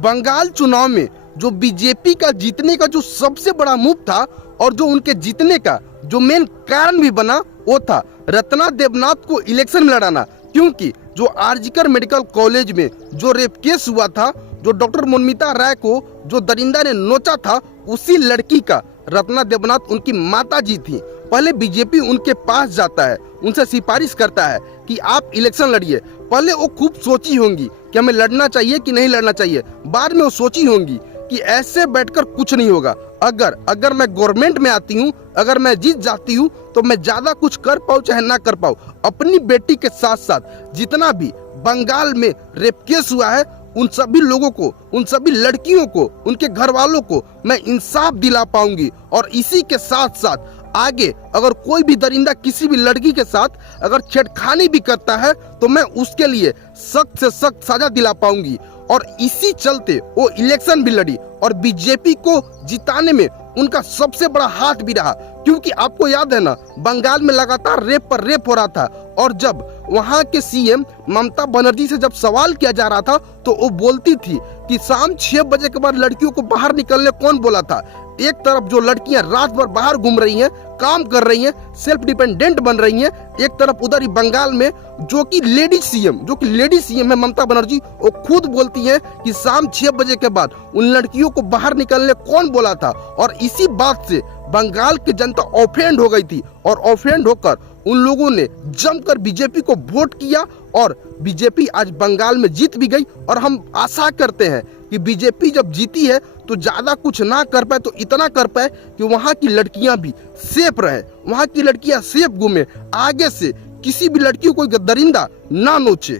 बंगाल चुनाव में जो बीजेपी का जीतने का जो सबसे बड़ा मूव था और जो उनके जीतने का जो मेन कारण भी बना वो था रत्ना देवनाथ को इलेक्शन में लड़ाना। क्योंकि जो आरजीकर मेडिकल कॉलेज में जो रेप केस हुआ था, जो डॉक्टर मोनिता राय को जो दरिंदा ने नोचा था, उसी लड़की का रत्ना देवनाथ उनकी माता जी थी। पहले बीजेपी उनके पास जाता है, उनसे सिफारिश करता है कि आप इलेक्शन लड़िए। पहले वो खूब सोची होंगी कि हमें लड़ना चाहिए कि नहीं लड़ना चाहिए। बाद में वो सोची होंगी कि ऐसे बैठकर कुछ नहीं होगा। अगर मैं गवर्नमेंट में आती हूँ, अगर मैं जीत जाती हूँ तो मैं ज्यादा कुछ कर पाऊँ चाहे ना कर पाऊँ, अपनी बेटी के साथ साथ जितना भी बंगाल में रेप केस हुआ है उन सभी लोगों को, उन सभी लड़कियों को, उनके घर वालों को मैं इंसाफ दिला पाऊंगी। और इसी के साथ साथ आगे अगर कोई भी दरिंदा किसी भी लड़की के साथ अगर छेड़खानी भी करता है तो मैं उसके लिए सख्त से सख्त सजा दिला पाऊंगी। और इसी चलते वो इलेक्शन भी लड़ी और बीजेपी को जिताने में उनका सबसे बड़ा हाथ भी रहा। क्योंकि आपको याद है ना, बंगाल में लगातार रेप पर रेप हो रहा था और जब वहां के सीएम ममता बनर्जी से जब सवाल किया जा रहा था तो वो बोलती थी कि शाम 6 बजे के बाद लड़कियों को बाहर निकलने कौन बोला था। एक तरफ जो लड़कियां रात भर बाहर घूम रही हैं, काम कर रही हैं, सेल्फ डिपेंडेंट बन रही हैं, एक तरफ उधर ही बंगाल में जो कि लेडी सीएम है ममता बनर्जी, वो खुद बोलती हैं कि शाम 6 बजे के बाद उन लड़कियों को बाहर निकलने कौन बोला था। और इसी बात से बंगाल की जनता ऑफेंड हो गई थी और ऑफेंड होकर उन लोगों ने जमकर बीजेपी को वोट किया और बीजेपी आज बंगाल में जीत भी गई। और हम आशा करते हैं कि बीजेपी जब जीती है तो ज्यादा कुछ ना कर पाए तो इतना कर पाए कि वहां की लड़कियां भी सेफ रहे, वहां की लड़कियां सेफ घूमे, आगे से किसी भी लड़की को कोई दरिंदा ना नोचे।